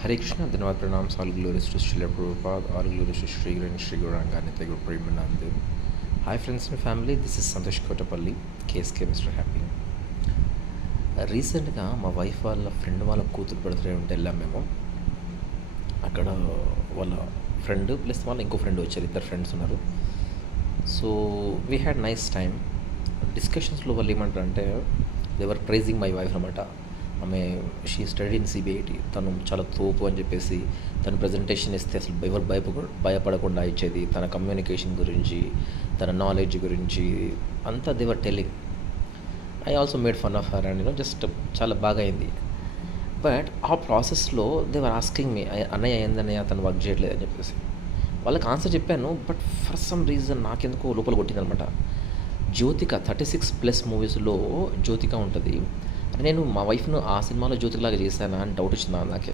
Hare Krishna, Dhanavad Pranams, all glories to Srila Prabhupada, all glories to Sri Guru and Sri Gauranga Nitya Premanande. Hi friends and family, this is Santosh Kotapalli, KSK Mr. Happy. రీసెంట్గా మా wife వాళ్ళ friend వాళ్ళ కూతురు birthday ఉంటే వెళ్ళాం మేము. అక్కడ వాళ్ళ ఫ్రెండ్ ప్లస్ వాళ్ళ ఇంకో ఫ్రెండ్ వచ్చారు, ఇద్దరు ఫ్రెండ్స్ ఉన్నారు. So we had nice time. డిస్కషన్స్లో వాళ్ళు ఏమంటారు అంటే దేవర్ ప్రైజింగ్ మై వైఫ్ అనమాట. ఆమె షీ స్టడీ ఇన్ సిబిఐటి, తను చాలా తోపు అని చెప్పేసి తను ప్రజెంటేషన్ ఇస్తే అసలు ఎవరు భయపడకుండా ఇచ్చేది, తన కమ్యూనికేషన్ గురించి, తన నాలెడ్జ్ గురించి అంతా they were telling. I also made fun of her and just చాలా బాగా అయింది. బట్ ఆ ప్రాసెస్లో దేవర్ ఆస్కింగ్ మీ, అన్నయ్య ఏందన్నయ్య తను వర్క్ చేయట్లేదు అని చెప్పేసి వాళ్ళకి ఆన్సర్ చెప్పాను. బట్ ఫర్ సమ్ రీజన్ నాకెందుకో లోపల కొట్టిందనమాట. జ్యోతిక 36+ మూవీస్లో జ్యోతిక ఉంటుంది. నేను మా వైఫ్ను ఆ సినిమాలో జ్యోతికలాగా చేశానా అని డౌట్ వచ్చింది నాకే.